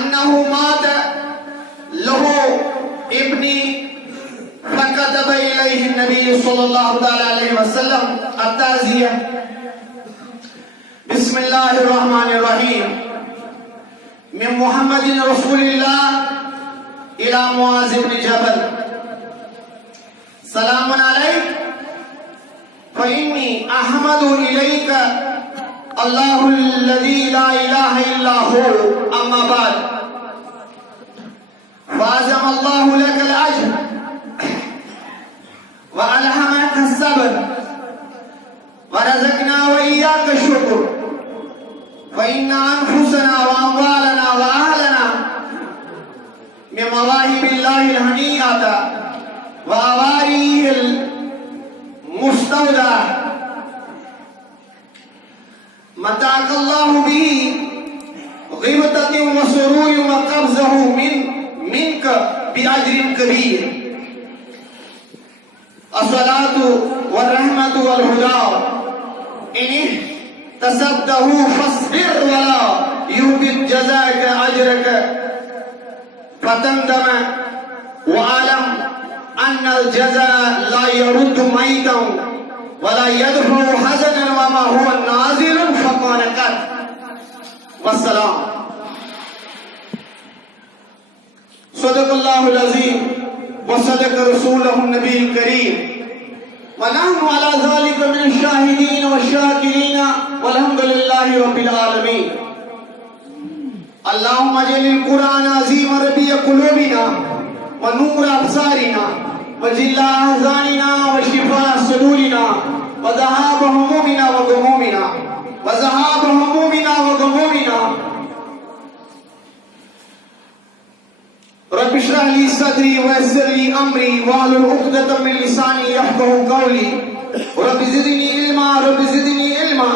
انه مات له ابني فكتب اليه النبي صلى الله عليه وسلم التعزية. بسم الله الرحمن الرحيم. من محمد رسول الله الى معاذ بن جبل. سلام عليك فإني أحمد إليك الله الذي لا إله إلا هو. أما بعد فأعظم الله لك الأجر وألهمك الصبر ورزقنا وإياك الشكر، فإن أنفسنا وأموالنا وأهلنا من مواهب الله الهنيئة وأواريه المستودع متاعك الله به غيبة وسرور وقبضه منك بأجر كبير. الصلاة والرحمة والهدى إن احتسبته فاصبر ولا يهبط جزاك أجرك فتندم، وأعلم أن الجزاء لا يرد ميتا ولا يدفع حزنا وما هو نازل فقال قد. والسلام. صدق الله العظيم وصدق رسوله النبي الكريم، ونحن على ذلك من الشاهدين والشاكرين والحمد لله رب العالمين. اللهم اجعل القرآن عظيم ربيع قلوبنا ونور أبصارنا وجلاء أحزاننا وشفاء صدورنا وذهاب همومنا وغمومنا رب اشرح لي صدري ويسر لي أمري واحلل عقدة من لساني يفقهوا قولي. رب زدني علما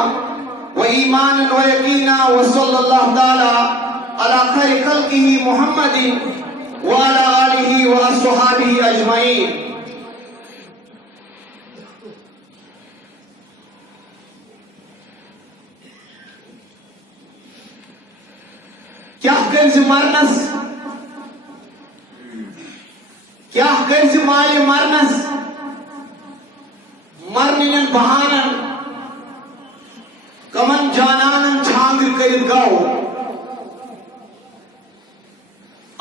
وإيمانا ويقينا. وصلى الله تعالى على خير خلقه محمد وعلى آله وصحبه أجمعين. کیا کرز مال مرنس مرنین بہانن کمن جانانن چھانگر کرد گو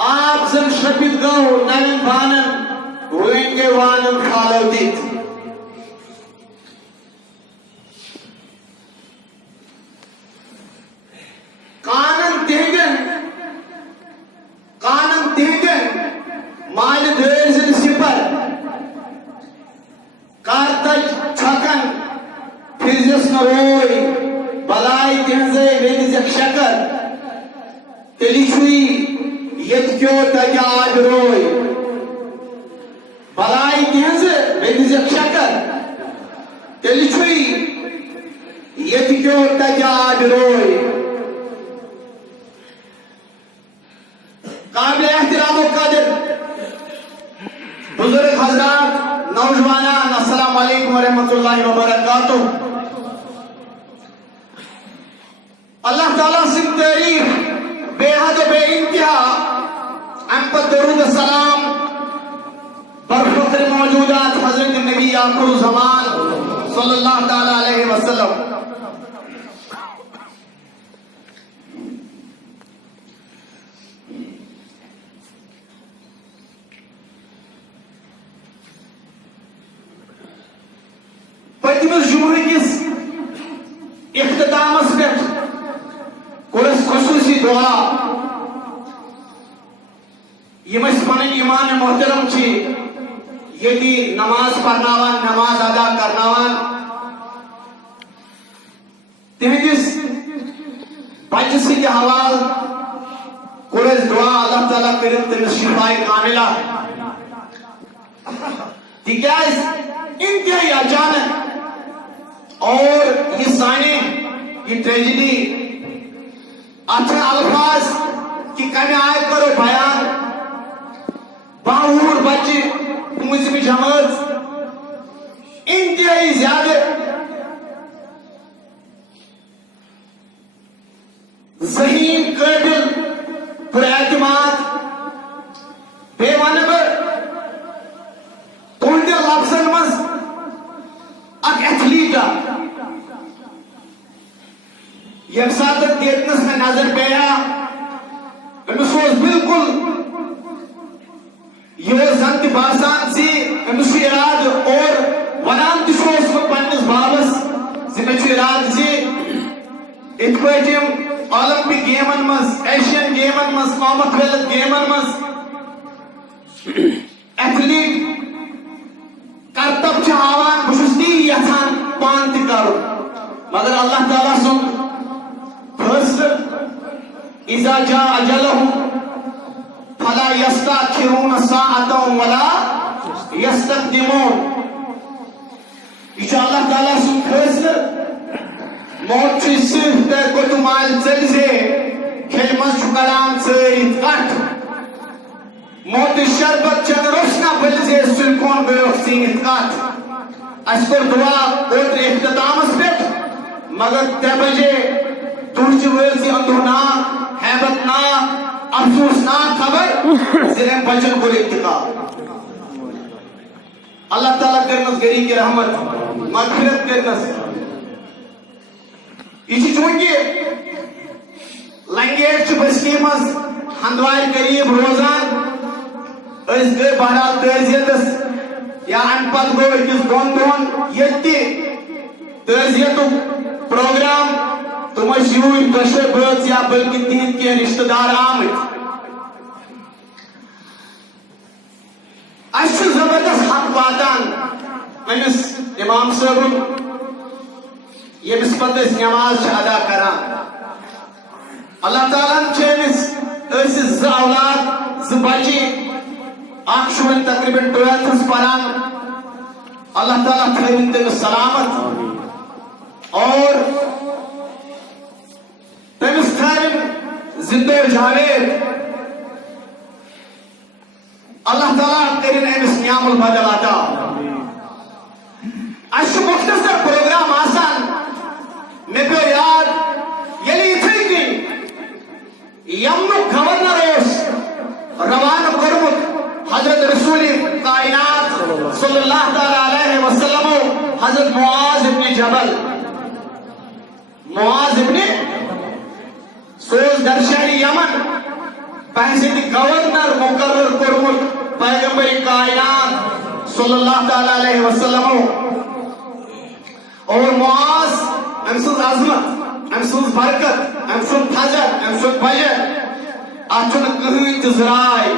آپ زن شپت گو نوین بانن روین گے وانن خالو دیت. کانن تہگن مال دھرزن سپر کارتج چھکن پھرزس نروئی بلائی تہنزے ویدزک شکر تلی چھوئی ید کیو تجاد روئی. بلائی تہنزے ویدزک شکر تلی چھوئی ید کیو تجاد روئی. قابل احترام و قدر بزرگ حضرات، نوجوانان، السلام علیکم ورحمۃ اللہ وبرکاتہ. اللہ تعالیٰ سے تعریف بے حد و بے انتہا. ام پر درود السلام بر فخر موجودات حضرت نبی آخر الزمان صلی اللہ تعالیٰ علیہ وسلم. پتمس جمعہ کس اختتامس پہ کورس خصوصی دعا. یم پن ایمان محترم یتی نماز پرناوان، نماز ادا کرناوان. تہندس بچہ ست حوال کورس دعا اللہ تعالیٰ کرن تمس شفائے کاملہ. تکیاز انتہائی اچانک اور یہ سانے یہ ٹریجڈی اچھا الفاظ کی کمی آئے کرو بیان. باہور بچے مجھے جماعت انتہائی زیادہ ذہین قابل پر اعتماد بے ون تہند لفظن مز اک ایتھلیٹا یم سات دیتنس میں نظر پیا امس بالکل یہ زن تہ باسان سی امس اراد اور ونان تہ پنس بابس میں اراد زی ات پہ اولمپک گیمن مز ایشین گیمن مز کامن ویلتھ گیمن مز ایتھلیٹ کرتب ہاوان بہت تی یھان پان تہ کر مگر اللہ تعالیٰ سن فیصلہ اذا جاء اجلهم فلا يستأخرون ساعة ولا يستقدمون یہ اللہ تعالیٰ سن فیصلہ موت صرف تے کو مال چل سے کھیل مز کران ثریت کٹ موت شربت چن روشنا بل سے سل کون گئے سینت کٹ اس کو دعا اوتر اختتامس پہ مگر تے بجے ترچ ویسی اندونا حیبت نا افسوس نا خبر زیر بچن کو انتقال اللہ تعالیٰ کرنس گری کی رحمت مغفرت کرنس یہ چونکہ لنگیٹ بستی مز ہندوار قریب روزان اس گئے بہرحال تعزیتس یا ان پت گو اکس دون دون یہ تعزیت پروگرام تم یون دشوے بٲژ یا بلکہ تہند کی رشتہ دار آمت اس زبردست حق واتان امس امام صاحب یمس پتہ نماز ادا کران اللہ تعالیٰ چمس ز اولاد ز بچی اخ تقریباً 12th پران اللہ تعالیٰ تھوین تمس سلامت اور تمس تھوین زندہ جاوید اللہ تعالیٰ کرن امس نعم البدل عطا اس مختصر پروگرام آسان میں پہ یاد یعنی اتھے کی یمنو گورنر اس روان کرمت حضرت رسول کائنات صلی اللہ تعالی علیہ وسلم حضرت معاذ ابن جبل معاذ ابن سوز درشانی یمن پہنچے دی گورنر مقرر کرمت پیغمبر کائنات صلی اللہ تعالی علیہ وسلم اور معاذ امسوز عظمت امسوز برکت امسوز فضل امسوز بجت اچھن کہیں تزرائی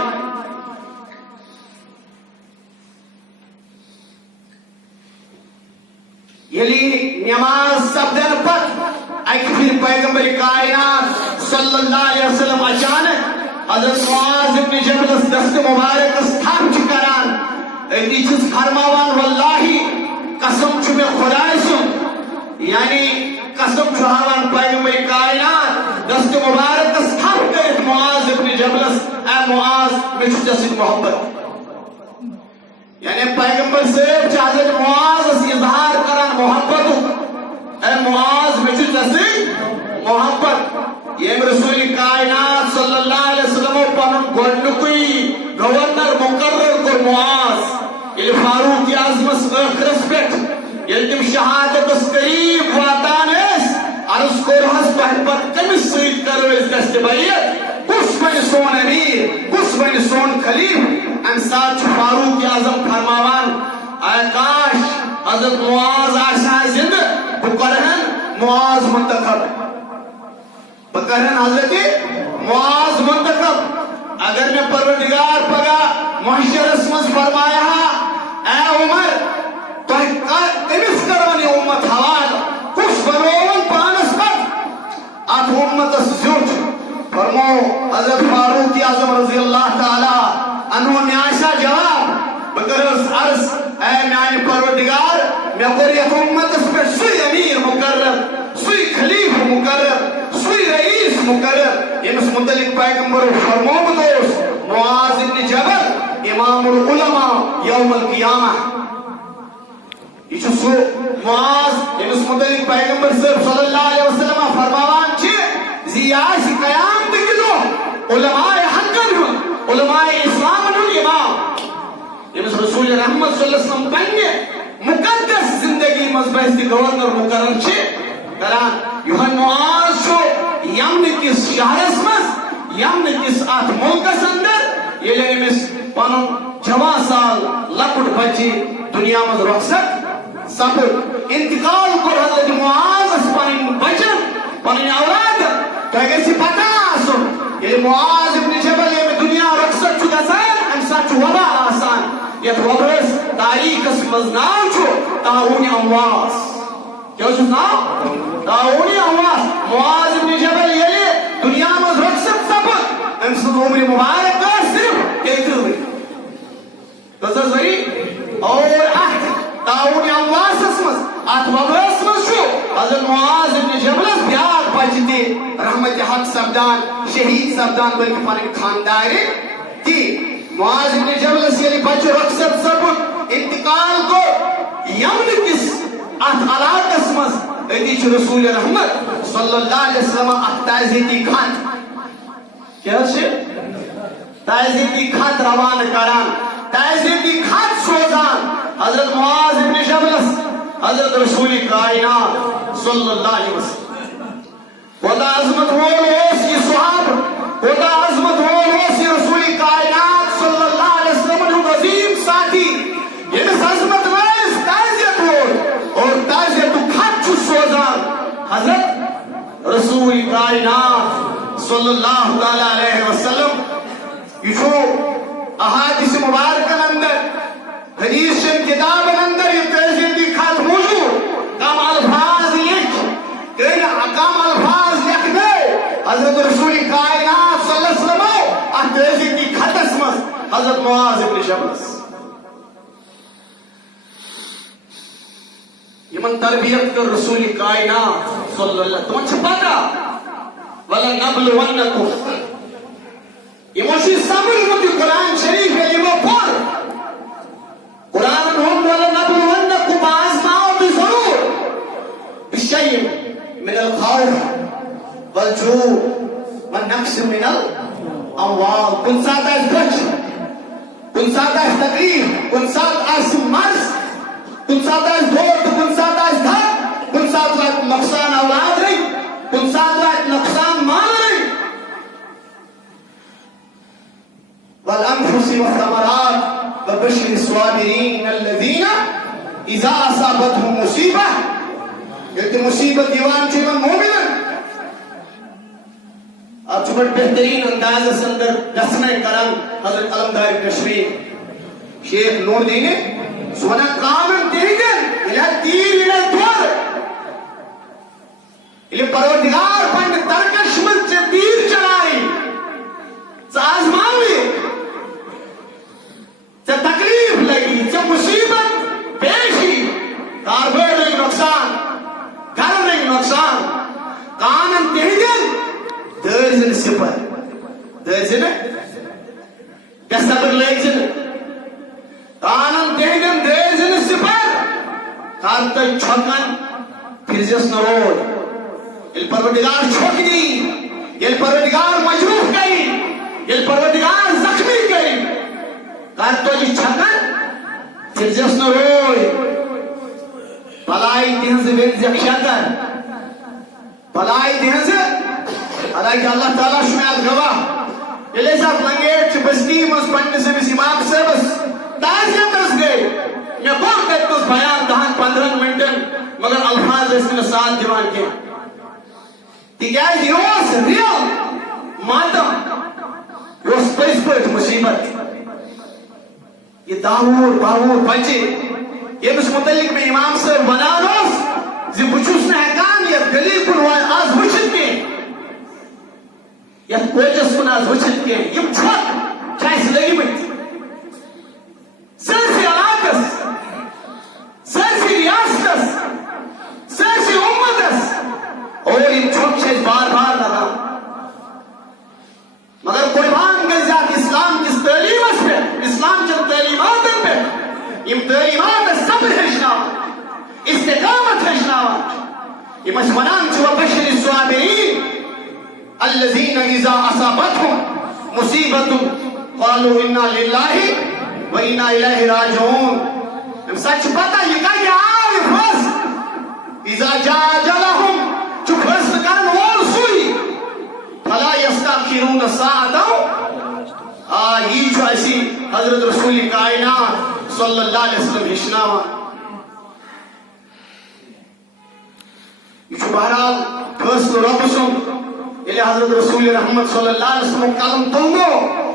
یلی نماز سبدن پت ایک پھر پیغمبر کائنات صلی اللہ علیہ وسلم اچانک حضرت معاذ ابن جبل دست مبارک استھام چکران ایتی چیز فرماوان واللہی قسم چھو میں خدای سن یعنی قسم چھو ہاوان پیغمبر کائنات دست مبارک استھام کرت معاذ ابن جبل اے معاذ میں چھو جسد محبت یعنی پیغمبر صاحب حضرت معاذ اس اظہار کران محبت اے معاذ میں چھو جسد محبت یہ رسول کائنات صلی اللہ علیہ وسلم پنن گوڑنکوی گورنر مقرر کر معاذ یہ فاروق اعظمس آخرس پیٹھ یہ تم شہادت اس قریب واتان اس عرض کو رہس پہنپت کمس سید کرو اس دست بیت کس بن سون امیر کس بن سون خلیف انسات فاروق اعظم فرماوان اے کاش حضرت معاذ آشاہ زند بکرہن معاذ منتخب بکرہن حضرت معاذ منتخب اگر میں پروردگار پگا محشر اسمس فرمایا اے عمر تو امس کرونی امت حوال کس بنون پانس پت ات امت زیوٹ فرمو حضرت فاروق اعظم رضی اللہ تعالی عنہ میں آشا جواب بکرس عرض اے میانی پروردگار میں قریت امت اس پر سوی امیر مقرر سوی خلیف مقرر سوی رئیس مقرر یہ اس متعلق پیغمبر فرمو بدوس معاذ ابن جبل امام العلماء یوم القیامہ یہ سو معاذ یہ اس متعلق پیغمبر صلی اللہ علیہ وسلم فرماوان چھے زیاش قیام دکھلو علماء حقن علماء اسلام امام یمس رسول رحمت صلی اللہ علیہ وسلم پنہ مقدس زندگی مز بحث گورنر مقرر کران یوہن معاذ یمن کس شہرس مز یمن کس ات ملکس اندر یل امس پن جوان سال لکٹ بچی دنیا مز رخصت سفر انتقال کور حضرت معاذ پن بچن پن اولاد تہ گژھِ پتہ آسن ییٚلہِ معاذ ابن جبل ییٚمہِ دنیا رخصت چھُ گژھان امہِ ساتہٕ چھُ وبا آسان یتھ وبرس تاریخس منٛز ناو چھُ طاعون امواس کیٛاہ چھُس ناو طاعون امواس معاذ ابن جبل ییٚلہِ دنیا منٛز رخصت سپد أمۍ سٕنٛز عمر مبارک ٲس صرف 33 ؤری کٔژ ؤری اور اتھ طاعون امواسس منٛز اتھ وبرس منٛز چھُ حضرت معاذ ابن جبلس بیاکھ بچہ تہِ رحمت حق سپدان شہید سپدان بلکہ پنٕنۍ خاندارِ تہِ معاذ ابن جبلس ییٚلہِ بچہ رخصت سپد انتقال گوٚو یمن کس ات علاقس منٛز أتی چھُ رسول رحمت صلی اللہ علیہ وسلم اکھ تعزیتی خط کیٛاہ چھِ تعزیتی خط روانہ کران تعزیتی خط سوزان حضرت معاذ ابن جبلس حضرت رسول کائنات صلی اللہ علیہ وسلم خدا عظمت وول اوس یہ صحابہ خدا عظمت وول اوس یہ رسول کائنات صلی اللہ علیہ وسلم ہُنٛد عظیم ساتھی ییٚمِس عظمت وٲلِس تعزیت وول اور تعزیتُک خط چھُ سوزان حضرت رسول کائنات صلی اللہ تعالیٰ علیہ وسلم یہ چھُ احادیث مبارکن اندر حدیث چن کتابن اندر یہ تعزیتی خط موجود کم الفاظ کم الفاظ لکھنے حضرت رسول کائنات صلی اللہ علیہ وسلم ات تعزیتی خطس مز حضرت معاذ ابن جبلس یمن تربیت کر رسول کائنات صلی اللہ علیہ وسلم تمہیں چھِ پتہ وَلَنَبْلُوَنَّكُمْ یمو چھ سمجھمُت یہ قرآن شریف ہے یمو پور قرآن ہم وَلَنَبْلُوَنَّكُمْ آزماؤ بھی ضرور بِشَيْءٍ من الخوف والجوع والنقص من الاموال کن ساتھ آس گچھ کن ساتھ آس تکلیف کن ساتھ آس مرض کن ساتھ آس دود کن ساتھ آس دھک کن ساتھ وات نقصان اولاد رہی کن ساتھ وات نقصان مال رہی والانفس والثمرات وبشر الصابرين الذين اذا اصابتهم مصيبه یہ مصیبت دیوان چھے من مومنن اب چھو بڑھ بہترین انداز اندر دسنے کرن حضرت علمدار تشریف شیخ نور دینے سونا کامن دیگن الہ تیر الہ دور الہ پروردگار پنڈ ترکش من سے تیر چلائی آزماوی سے تکلیف لگی سے مصیبت پیشی کاربیر لگی نقصان گھر لگی نقصان کانن تہدن درزن سپر درزن کسبر لگزن کانن تہدن درزن سپر کارتل چھکن پھرزس نرول یہ پروردگار چھک دی یہ پروردگار مجروح گئی یہ پروردگار زخمی گئی کارتل چھکن پھرزس نرول بلائی تہنز ویزک شکر بلائی تہنز حالانکہ اللہ تعالیٰ شمیال گواہ یہ ساتھ لنگیٹ چھ بستی مز پنڈ سے بس امام صاحبس تازیت اس گئے میں بہت کرتوس بیان 10-15 منٹن مگر الفاظ اس میں ساتھ دیوان کے تیگائی دیوس ریل ماتم یہ اس پیس پیٹ مصیبت یہ داور بچے یہ اس متعلق میں امام صاحب بنانوس زی بچوس نے حکان یہ گلی کن آز وچت کے یہ کوچس کن آز وچت کے یہ چھک چاہیس لگی مت سرسی علاقس سرسی ریاستس سرسی امتس اور یہ چھک چاہیس بار بار لگا مگر قربان گزیات اسلام کس تعلیمت پہ اسلام چل تعلیمات پہ یہ تعلیمات صبر ہشناوا استقامت ہشناوا یہ مسمنان چھو بشر الصابرین الذین اذا اصابتهم مصیبت قالوا انا للہ و انا الیہ راجعون. ام سچ پتہ یہ کتہ آو یہ فصل اذا جاء اجلہم چھ فصل کرن وول سوئی فلا یستأخرون ساعتا. یہ چھ اسی حضرت رسول کائنات صلی اللہ علیہ وسلم ہشناوان. یہ چھ بہرحال فصل رب سن یلی حضرت رسول رحمت صلی اللہ علیہ وسلم قلم تلنو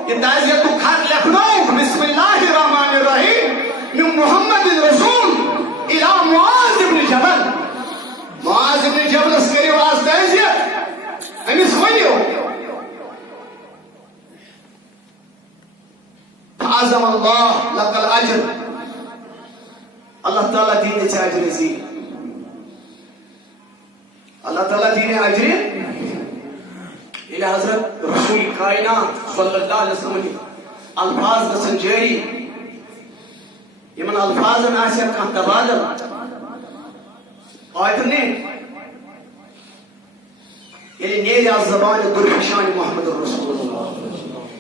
یہ تعزیت خط لکھنو بسم اللہ الرحمن الرحیم من محمد رسول الى معاذ بن جبل. معاذ بن جبل اس کریو آز تعزیت امس ونیو فعظم اللہ لک الاجر. اللہ تعالیٰ دین چھ اجر زی. اللہ تعالیٰ دین اجر الى حضرت رسول کائنات صلی اللہ علیہ وسلم الفاظ گژھن جاری. یمن الفاظن آسیا کانٛہہ تبادل آیت نے ییٚلہِ نیرِ از زبان درفشان محمد رسول اللہ.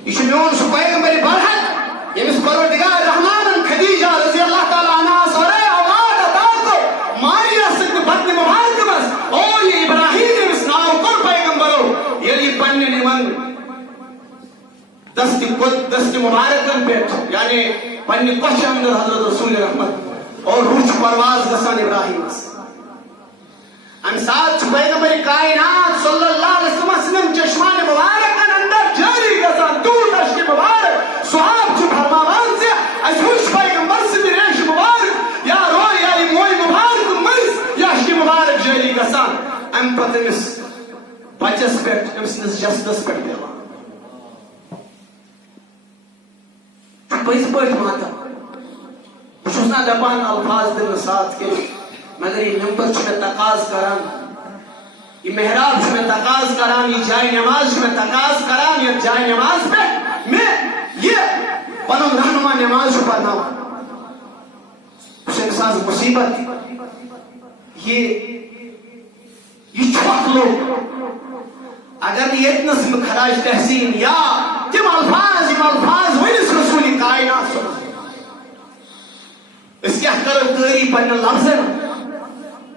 یہ چھ میون سہ پیغمبر برحق یمس پروردگار رحمانن خدیجہ رضی اللہ تعالیٰ عنہا سورے اولاد عطا کو ماریا سۭتۍ بطنِ مبارک منٛز اور یہ ابراہیم یمس ناو کوٚر پیغمبرو ییٚلہِ پننٮ۪ن یمن دست مبارکن پٮ۪ٹھ یعنی پننہِ کۄچھِ اندر حضرت رسول رحمت اور روح چھ پرواز گژھان ابراہیمس. ام ساتھ پیغمبر کائنات صلی اللہ علیہ وسلم سندن چشمان مبارکن اندر جاری گژھان دور دشت مبارک. صحاب چھ فرماوان زِ اَسہِ وٕچھ پیغمبر سٕنٛدِ ریشہِ مبارک یا روے یا یہِ موے مبارک مٔنٛزۍ یا چھِ مبارک جاری گژھان. امہِ پتہٕ أمِس بچس پٮ۪ٹھ أمۍ سٕنٛدِس جسدس پٮ۪ٹھ پیوان پٔزۍ پٲٹھۍ ماتم. بہٕ چھُس نہ دپان الفاظ دِنہٕ ساتھ کینٛہہ مگر یہ ممبر چھ مےٚ تقاض کران یہ محراب چھ مےٚ تقاض کران یہ جائے نماز چھ مےٚ تقاض کران یتھ جائے نماز پٮ۪ٹھ مےٚ یہ پنُن رہنما نماز چھُ پرناوان. بہٕ چھُس أمِس آز مصیبت یہ چھۄکھ لوٚگ اگر نہٕ ییٚتنس بہٕ خراج تحسین یا تم الفاظ یم الفاظ ؤنِس رسول کائنات صلی اس کیا کرو کاری پنن لفظن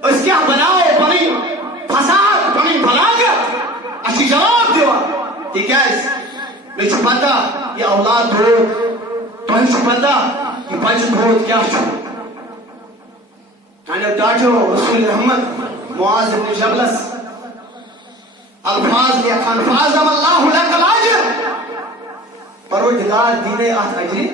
اس کیا بناو پنی فساد پنی بلاغت اچھی جواب دیوا تکیاز مے چھ پتہ یہ اولاد دھود تۄہہِ چھُ پتہ یہ بچہ دھود کیا چھُ. یعنی ڈاٹو رسول رحمت معاذ بن جبلس الفاظ لیکھان فاظم اللہ لک الاجر پروردگار دینے ات اجری.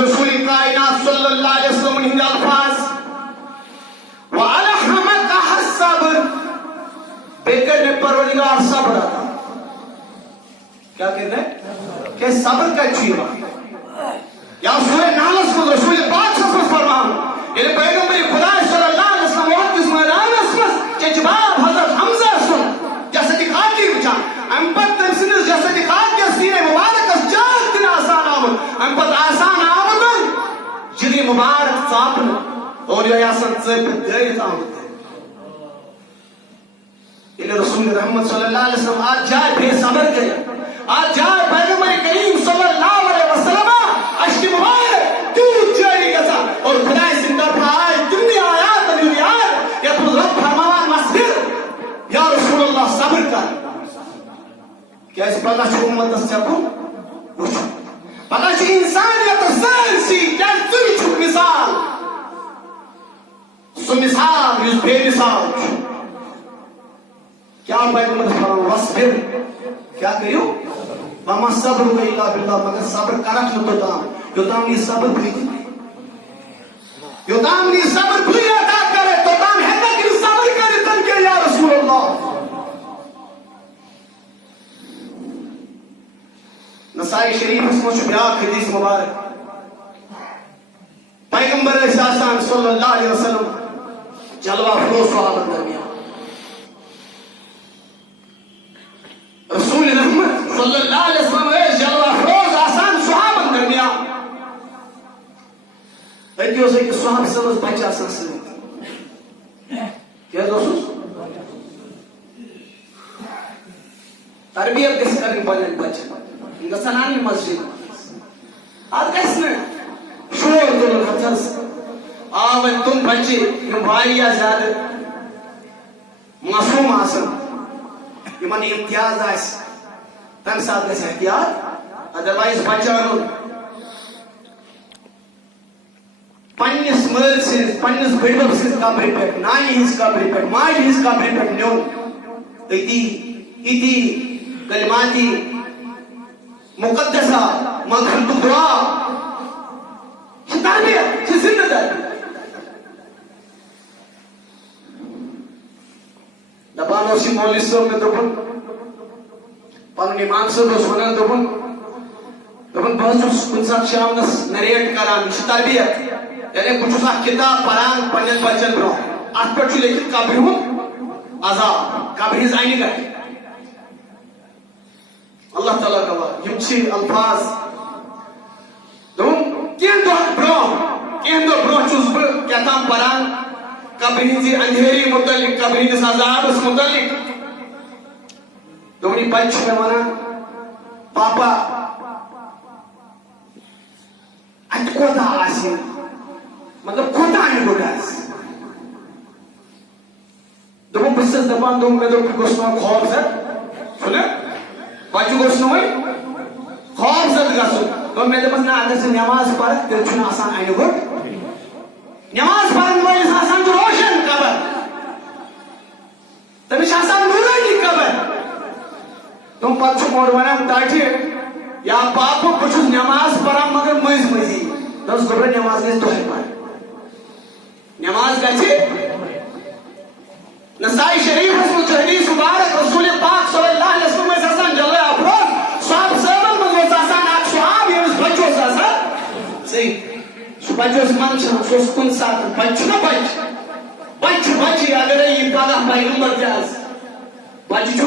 رسول کائنات صلی اللہ علیہ وسلم ہند الفاظ وَأَلْحَمَكَ الصَّبْرَ بےکر نے پروردگار صبر عطا. کیا کہتے ہیں کہ صبر کا چیوا یا سورہ نحل میں رسول پاک صلی اللہ علیہ وسلم فرمان یہ پیغمبر خدا صلی اللہ علیہ وسلم وقت اس میدان اس چچباب حضرت حمزہ سن جیسے دکھاتی بچان امپت تنسنس جیسے دکھاتی سینے مبارک اس جان تن آسان آمد امپت آسان آمد جلی مبارک صاحب اور یہ آسان صرف دیت آمد. یہ رسول رحمت صلی اللہ علیہ وسلم آج جائے بے صبر گئے آج جائے پیغمبر کریم صلی اللہ علیہ وسلم اشتی مبارک دودھ جاری گزا اور خدای سندر پھائے دنیا آیات دنیا آیات یا تو رب فرمان مصبر یا رسول اللہ صبر کر. کیا اس پتہ چھو امت اس چکو وچھو پتہ چھو انسانیت سنسی کیا تری چھو مثال سو مثال یوز بے مثال کیا پیغمبر فرمان وصبر کیا کریو وما صبر الا بالله مگر صبر کرک نہ تو تام یہ صبر بھی یہ تام یہ صبر بھی عطا کرے تو تام ہے کہ صبر کرے تن کے یا رسول اللہ. نسائی شریف اس میں بیاق حدیث مبارک پیغمبر اساسان صلی اللہ علیہ وسلم جلوہ افروز صحابہ درمیان رسول رحمت صلی اللہ علیہ وسلم جلوہ افروز آسان صحابہ درمیان اتیو سے کہ صحابہ سمجھ بچہ آسان سمجھ کیا دوستو تربیت گژھِ کرٕنۍ پنٕنٮ۪ن بچن یِم گژھن انٕنۍ مسجد اتھ گژھِ نہٕ شور تُلُن ہتھس آ وۄنۍ تِم بچہِ یِم واریاہ زیادٕ معصوٗم آسن یِمن امتیاز آسہِ تمہِ ساتہٕ گژھِ احتیاط ادروایز بچہِ انُن پننِس مٲلۍ سٕنٛز پننِس بٕڈبب سٕنٛز قبرِ پٮ۪ٹھ نانہِ ہٕنٛز قبرِ پٮ۪ٹھ ماجہِ ہٕنٛز قبرِ پٮ۪ٹھ نیُن اِتی کلماتی مقدسہ مغفرتُک دعا چھِ تربیت چھِ زندٕ تربیت دپان اوس یہِ مولوی صٲب مےٚ دوٚپُن پنُن اِمام صٲب اوس ونان دوٚپُن بہٕ حظ چھُس کُنہِ ساتہٕ شامنس نریٹ کران یہِ چھِ تربیت یعنی بہٕ چھُس اکھ کِتاب پران پننٮ۪ن بچن برونٛہہ اتھ پٮ۪ٹھ چھُ لیکھِتھ قبرِ ہُنٛد عذاب قبرِ ہٕنٛز انہِ گٹہِ اللہ تعالیٰ گواہ یِم چھِ الفاظ دوٚپُن کینٛہہ دۄہ برونٛہہ چھُس بہٕ کیٛاہتام پران قبرِ ہٕنٛزِ اندھیری متعلق قبرِ ہٕنٛدِس عذابس متعلق دوٚپُن یہِ بچہِ چھُ مےٚ ونان پاپا اتہِ کوتاہ آسہِ مطلب کوتاہ انہِ گوٚٹ آسہِ دوٚپُن بہٕ چھُسس دپان مےٚ دوٚپ یہِ گوٚژھ نہٕ وۄنۍ خوف زد چھُنہ بچہِ گوٚژھ نہٕ وۄنۍ خوف زد گژھُن دوٚپ مےٚ دوٚپمس نہ اگر ژٕ نٮ۪ماز پرکھ تیٚلہِ چھُنہٕ آسان انہِ گوٚٹ نٮ۪ماز پرن وٲلِس آسان چھُ روشن قبر تٔمِس چھِ آسان نوٗرٲنی قبر تِم پتہٕ چھُ مول ونان تاٹہِ یا پاپہٕ بہٕ چھُس نٮ۪ماز پران مگر مٔنٛزۍ مٔنٛزی دوٚپُس گوٚبرا نٮ۪ماز گژھِ دۄہے پرٕنۍ نٮ۪ماز گژھِ نسائی شریفس منٛز چھُ حدیث مبارک رسول پاک صلی اللہ علیہ وسلم ٲسۍ آسان جلوے افروز صحابہٕ صٲبن منٛز اوس آسان اکھ صحابہٕ ییٚمِس بچہِ اوس آسان صحیح سُہ بچہِ اوس منٛدچھان سُہ اوس کُنہِ ساتہٕ بچہِ چھُنہ بچہِ اگرے یہِ پگاہ پیغمبر تہِ آسہِ بچہِ چھُ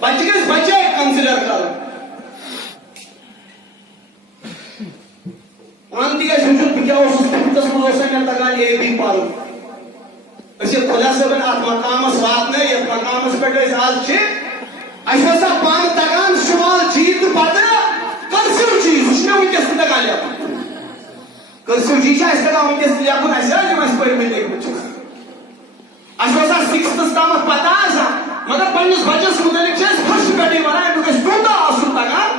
بچہِ گژھِ بچے کنسِڈر کرُن ون تہِ گژھِ وٕچھُن بہٕ کیٛاہ اوسُس ففتس منٛز اوسا مےٚ تگان اے بی پرُن أسۍ ییٚلہِ خۄدا صٲبن اتھ مقامس واتنٲے یتھ مقامس پٮ۪ٹھ أسۍ آز چھِ اَسہِ اوسا پانہٕ تگان شُمال جی تہٕ پتہٕ کرسِو جی سُہ چھُ مےٚ ؤنکیٚس تہِ تگان لیکھُن کرسِو جی چھِ اَسہِ تگان ؤنکیٚس تہِ لیکھُن اَسہِ حظ یِم اَسہِ پٔرمٕتۍ لیکھمٕتۍ چھِ اَسہِ اوس اتھ سِکِستھس تامتھ پتہ آسان مگر پننِس بچس متعلق چھِ أسۍ فسٹ پٮ۪ٹھٕے ونان أمِس گژھِ تیوٗتاہ آسُن تگان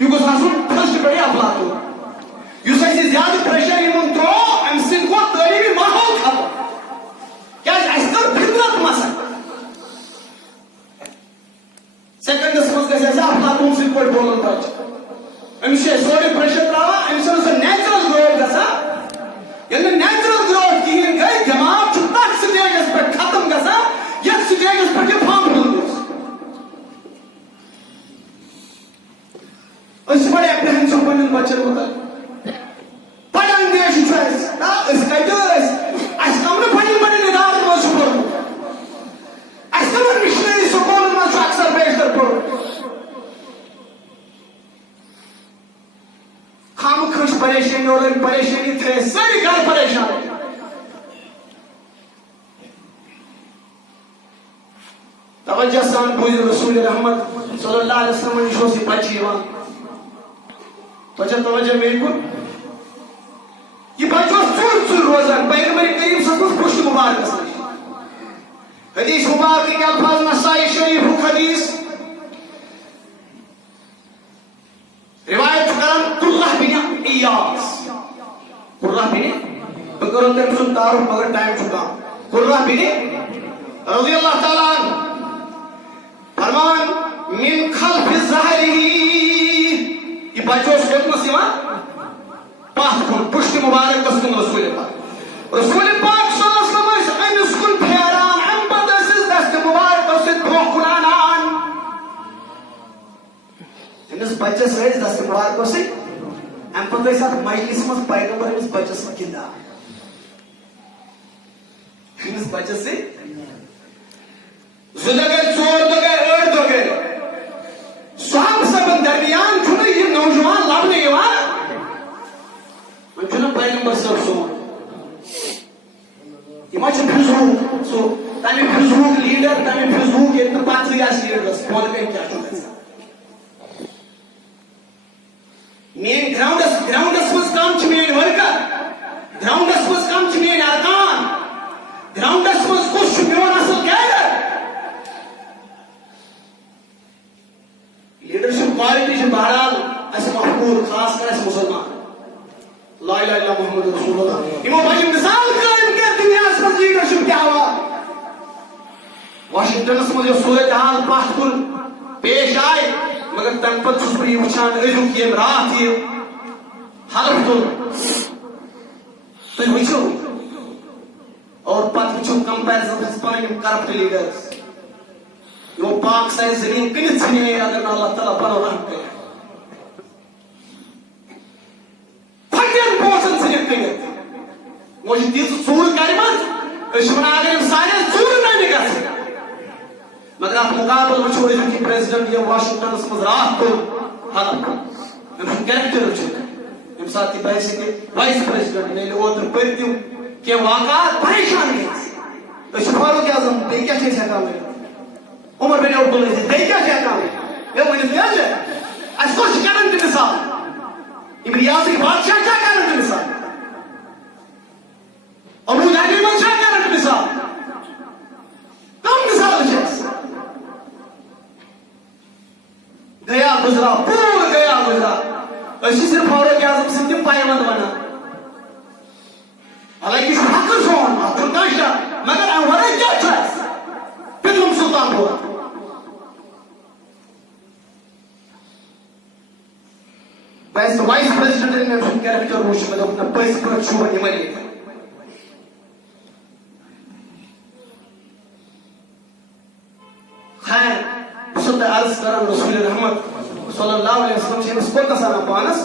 یہِ گوٚژھ آسُن فسٹ پٮ۪ٹھٕے افلاطون یُس اَسہِ زیادٕ پریشر یِمن تروو امہِ سۭتۍ گوٚو تعلیٖمی ماحول ختم کیازِ اَسہِ کٔر فطرت مسخ سیکنڈس منٛز گژھِ اَسہِ افلاطون سٕنٛدۍ پٲٹھۍ بولُن بچہِ أمِس چھِ أسۍ سورُے پریشر تراوان أمِس چھنہٕ سۄ نیچرل گروتھ گژھان ییٚلہِ نہٕ نیچرل گروتھ کِہینۍ گٔے دٮ۪ماغ چھُ تتھ سٹیجس پٮ۪ٹھ ختم گژھان یتھ سٹیجس پٮ۪ٹھ یہِ فامپُل اوس أسۍ چھِ بڑٕ ایپریہنسو پننٮ۪ن بچن متعلق پڑان دیش چھُ أسۍ کتہِ ٲسۍ اَسہِ کم نہٕ پننٮ۪ن ادارن منٛز چھُ پوٚرمُت اَسہِ کمن مشنری سکوٗلن منٛز چھُ اکثر بیشتر پوٚرمُت خامخٲہ چھِ پریشٲنی اور پریشٲنی تھٲے سٲری گرٕ پریشان توجہ سان بوٗزِو رسول رحمت صلی اللہ علیہ وسلم نِش اوس یہِ بچہِ یِوان تۄہہِ چھا توجہ مےٚ کُن یہِ بچہِ اوس ژوٗر روزان پیغمبر کریم صلی اللہ علیہ وسلم پُشتہِ مُبارکس نِش حدیث مبارکٕکۍ الفاظ نسائی شریفُک حدیث روایت چھُ کران قُرہ بن ایاس قُرہ بن بہٕ کرو تٔمۍ سُنٛد تعارُف مگر ٹایم چھُ کم قُرہ بن رضی اللہ تعالیٰ عنہ فرمان من خلف ظہرہ یہ بچہ اوس کوٚتنس یِوان پتھ کُن پُشتہِ مُبارکس کُن رسول پاک صلی اللہ علیہ وسلم ٲسۍ أمِس کُن پھیران امہِ پتہٕ ٲسِس دستہِ مُبارکو سۭتۍ برونٛہہ کُن انان أمِس بچس ٲسۍ دستہِ مُبارکو سۭتۍ امہِ پتہٕ ٲسۍ اتھ مجلس منٛز پیغمبر أمِس بچس منٛز گِنٛدان أمِس بچس سۭتۍ زٕ دۄہ گٔے ژور دۄہ گٔے ٲٹھ دۄہ گٔے صحابہٕ صٲبن درمیان چھُنہٕ یہِ نوجوان لبنہٕ یِوان وۄنۍ چھُنہٕ پیغمبر صٲب سون یہِ ما چھُ فضوٗل سُہ تَمہِ فضوٗل لیٖڈر تَمہِ فضوٗل ییٚتہِ نہٕ پَتہٕے آسہِ لیٖڈرس بۄن کَنہِ کیٛاہ مجبور خاص کر اس مسلمان لا الہ الا محمد رسول اللہ امام بھائی مثال قائم کر دنیا میں لیڈرشپ کیا ہوا واشنگٹنس میں جو صورتحال پتھ کن پیش آئے مگر تم پتہ چھس بہ یہ وچھان ازیک یم رات یہ حلف تل تھی وچھو اور پتہ وچھو کمپیرزن پنن کرپٹ لیڈرز یہ پاک سائز زمین کنت ژھنہِ اگر اللہ تعالیٰ پنن رحم کرے پھٹین پوسن ژھنِتھ کنت وہ تیز ژوٗر کرِمژ أسۍ چھِ ونان اگر یم سارے ژوٗر ننہِ گژھِ مگر اتھ مقابل وچھو أزیُک پریزیڈنٹ یہ واشنگٹنس مز رات تل حلف أمۍ سُنٛد کیریکٹر وٕچھِو ییٚمہِ ساتہٕ تہِ باسہِ کہ وائس پریزیڈنٹ ییٚلہِ اوترٕ پٔرۍ تِم کینٛہہ واقعات پریشان گٔے أسۍ چھِ فاروق اعظم بیٚیہِ کیٛاہ چھِ أسۍ ہٮ۪کان ؤنِتھ عمر بن عبدالعزیز بیٚیہِ کیٛاہ چھِ ہٮ۪کان ؤنِتھ مےٚ ؤنِتھ کیٛاہ چھِ اَسہِ کۄس چھِ کران تہِ مِثال یِم ریاضٕکۍ بادشاہ چھا کران تہِ مِثال ابوٗ ظہبی منٛز چھا کران تہِ مِثال کم مِثال چھِ اَسہِ گیا گزرا پوٗرٕ گیا گزرا أسۍ چھِ صرف فاروق اعظم سٕنٛدۍ تِم پایونٛد وَنان حالانکہِ یہِ چھُ حقہٕ سون اَتھ چھُنہٕ کانٛہہ شک مگر اَمہِ وَرٲے کیٛاہ چھُ اَسہِ پِتُم سُلطان پوٗر بہٕ وایس پریزیڈنٹ مےٚ سُنٛد کیریکٹر وٕچھ مےٚ دوٚپ نہ پٔزۍ پٲٹھۍ چھُ وۄنۍ یِمے لیٖڈر خیر بہٕ چھُسو تۄہہِ عرض کران رسول رحمت صلی اللہ علیہ وسلم چھِ أمِس کوٚت آسان پانس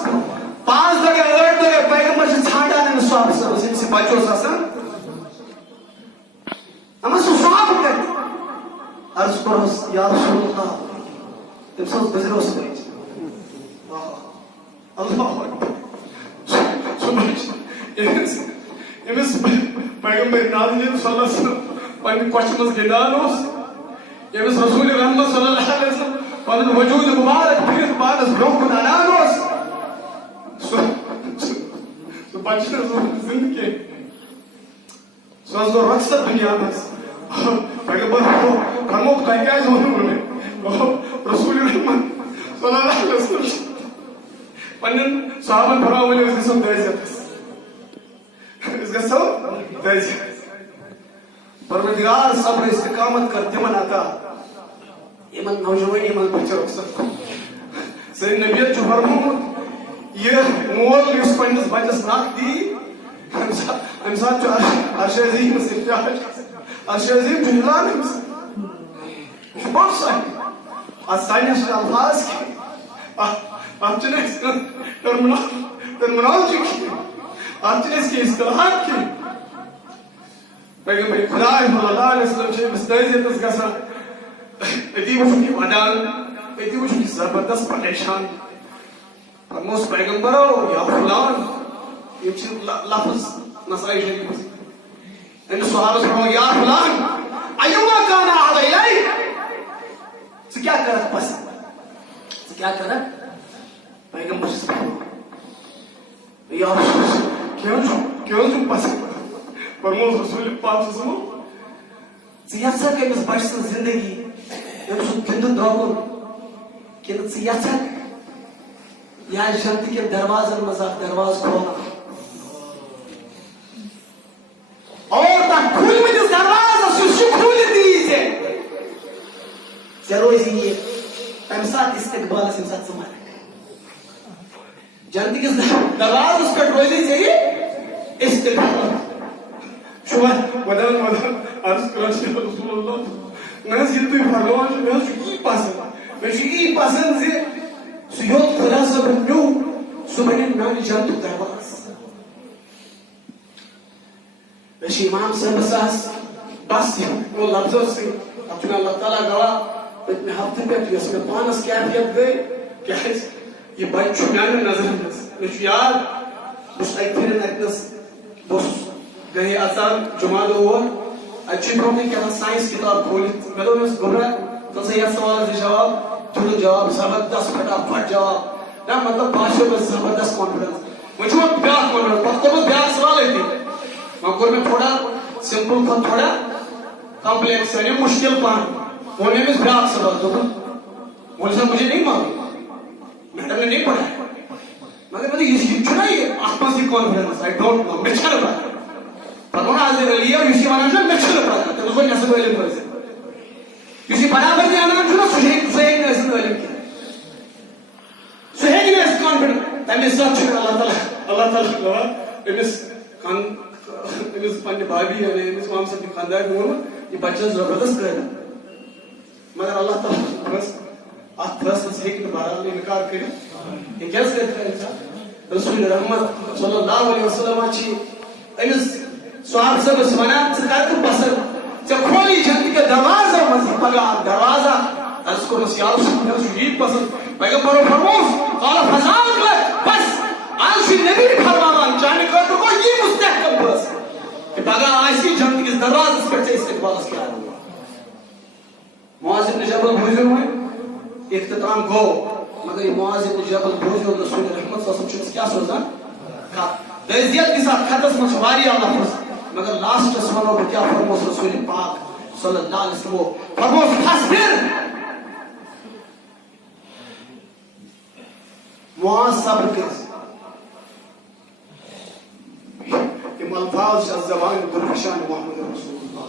5 دۄہ گٔے 8 دۄہ گٔے پیغمبر چھِ ژھانڈان أمِس صحابہٕ صٲبس ییٚمِس یہِ بچہِ اوس آسان اما سُہ صحابہٕ کتہِ عرض کوٚرُس یا رسول اللہ تٔمِس اوس بٕزرٕ اوس بچہِ اللہ اکبر سُہ بچہِ ییٚمِس پیغمبر نازنین صلی اللہ علیہ وسلم پننہِ کۄچھِ منٛز گِنٛدان اوس ییٚمِس رسول رحمت صلی اللہ علیہ وسلم پنُن وجوٗد مُبارک پھِرِتھ پانس برونٛہہ کُن انان اوس سُہ بچہِ نہٕ روٗد زِنٛدٕ کینٛہہ سُہ حظ گوٚو رۄخصت دُنیا منٛز پیغمبر فرمووُکھ تۄہہِ کیٛازِ ووٚنوٕ مےٚ رسول رحمت صلی اللہ علیہ وسلم پننٮ۪ن صحابن فرماوُن ؤلِو أسۍ گژھو تعزیتس أسۍ گژھو تعزیت پروردگار صبر استقامت کر تمن عطا یمن نوجوانی منٛز بچہِ رۄخصت سٲنۍ نبیت چھُ فرمومُت یہِ مول یُس پننِس بچس نکھ دی امہِ ساتہٕ چھُ عرشِ عظیٖمس افتِخار عرشِ عظیٖم چھُ ہِلان أمِس یہِ چھُ بوٚڑ سایہِ اتھ ساینس چھِ الفاظ کینٛہہ اتھ چھِنہٕ أسۍ ٹرمنالجی کینٛہہ اتھ چھِنہٕ أسۍ کینٛہہ اصطلاحات کینٛہہ پیغمبر خدا صلی اللہ علیہ وسلم چھِ أمِس تعزیتس گژھان أتی وٕچھُکھ یہِ وَدان أتی وٕچھُکھ یہِ زبردست پریشان فرمووُس پیغمبرو یا فلان یِم چھِ لفظ نسائی شریفس أمِس صحابس فرموو یا فلان ایُما کان احب الیک ژٕ کیٛاہ کرکھ پسنٛد ژٕ کیٛاہ کرکھ پیغمبر چھُس یا کیٛاہ چھُکھ پسنٛد فرمووُس رسول پاک صلی اللہ علیہ وسلم ژٕ یژھکھ أمِس بچہِ سٕنٛز زندگی أمۍ سُنٛد گِنٛدُن درٛوٚگُن کِنہٕ ژٕ یژھکھ یا جنتہٕ کٮ۪ن دروازن منٛز اکھ دروازٕ کھولُن اور تتھ کھوٗلمٕتِس دروازس یُس یہِ کھوٗلِتھ دِیی ژےٚ روزی یہِ تمہِ ساتہٕ استقبالس ییٚمہِ ساتہٕ ژٕ مرکھ جنتہٕ کِس دروازس پٮ۪ٹھ روزی ژےٚ یہِ استقبال چھُ ودان عرض کران چھِ رسول اللہ نہ حظ ییٚلہِ تُہۍ فرماوان چھِو مےٚ حظ چھُ یی پسنٛد مےٚ چھُ یی پسنٛد زِ سُہ یوٚت خۄدا صٲبن نیوٗ سُہ بنہِ میانہِ جنتُک دروازٕ مےٚ چھِ امام صٲبس آز بس یِمو لفظو سۭتۍ اتھ چھُ مےٚ اللہ تعالیٰ گواہ پٔتمہِ ہفتہٕ پٮ۪ٹھ یۄس مےٚ پانس کیفیت گٔے کیٛازِ یہِ بچہِ چھُ میانٮ۪ن نظرن منٛز مےٚ چھُ یاد بہٕ چھُس اکہِ پھِرِ اتنس بہٕ اوسُس گٔے اژان جمعہ دۄہ اور اتہِ چھُ برونٛہہ کینٛہہ ساینس کِتاب کھوٗلِتھ مےٚ دوٚپ أمِس گوٚبرا ژٕ سا یتھ سوالس دِ جواب تھوٚد جواب زبردست پھٹافٹ جواب نہ مطلب باسیو مےٚ زبردست کانفیڈنس وۄنۍ چھُ وۄنۍ بیاکھ کانفیڈنس پتہٕ کوٚرمُت بیاکھ سوال أتی وۄنۍ کوٚر مےٚ تھوڑا سمپل کھۄتہٕ تھوڑا کمپلیکس یعنی مشکل پہن ووٚن مےٚ أمِس بیاکھ سوال دوٚپُن مولوی صاحب مجھے نہیں معلوم میڈم نے نہیں پڑھا مگر یہ چھنا یہ اتھ مز کانفیڈنس آئی ڈونٹ نو مے چھن پتہ فرمون حضرت علی یس یہ ونان مے چھن پتہ تمس گو نصب علم حٲصِل یس یہ برابر تہِ انان چھُنہ سُہ ہیٚکہِ نہٕ ٲسِتھ علم کینٛہہ سُہ ہیٚکہِ نہٕ ٲسِتھ کانفیڈنس تمے ساتہٕ چھُ اللہ تعالیٰ دپان أمِس پننہِ بابی یعنی أمِس مام صٲبنہِ خاندارنہِ ووٚنمُت یہِ بچہِ چھُ زبردست قٲبِل مگر اللہ تعالیٰ چھُ اتھ فٲصلس ہیٚکہِ نہٕ بہرحال انکار کٔرِتھ یہِ کیٛازِ کٔرِتھ انسان رسول رحمت صلی اللہ علیہ وسلم چھ أمِس صحابہ صٲبس ونان ژٕ کر تہٕ بسر ژےٚ کھولی جنت کے دروازو منٛز یہِ پگاہ اکھ دروازہ عرض کوٚرمس یا رسول مےٚ چھُ یی پسند پیغمبرو فرمووُس قال فضاؤک لک بس آز چھُ نبی فرماوان چانہِ خٲطرٕ گوٚو یی مستحکم فٲصلہٕ کہ پگاہ آسی جنت کِس دروازس پٮ۪ٹھ ژےٚ استقبالس کیٛاہ معاذ بن جبل بوٗزِو وۄنۍ اختتام گوٚو مگر یہ معاذ بن جبل بوٗزِو رسول رحمت صلی اللہ علیہ وسلم چھُ أمِس کیٛاہ سوزان خط تعزیت کِس اتھ خطس منٛز چھُ واریاہ لفظ مگر لاسٹس ونو بہٕ کیٛاہ فرموس رسول پاک صلی اللہ علیہ وسلم فرموس فاصبر معاذ صبر کٔرِو یم الفاظ زبان درخشان محمد رسول اللہ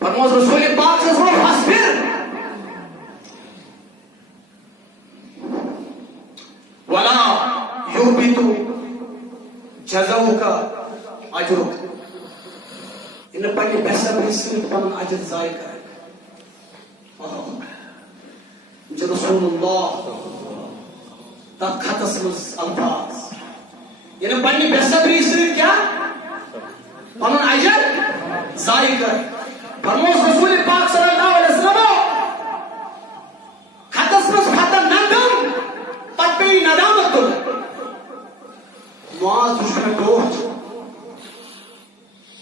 فرموس رسول پاک صلی اللہ علیہ وسلم فاصبر ولا يهبط جزاؤك اجرك ان پننہِ بےصبری سۭتۍ پنُن اجر ضایع کران رسول اللہ تتھ خطس منٛز الفاظ یعنی پننہِ بےصبری سۭتۍ کیٛاہ پنُن اجر ضایع کران فرموس رسول پاک صلی اللہ علیہ وسلم خطس منٛز ختم ندم پتہٕ پیٚیہِ ندامت تُلٕنۍ معاذ وٕچھ مےٚ ڈوٹھ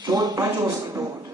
چون بچہٕ اوس نہٕ ڈوٹھ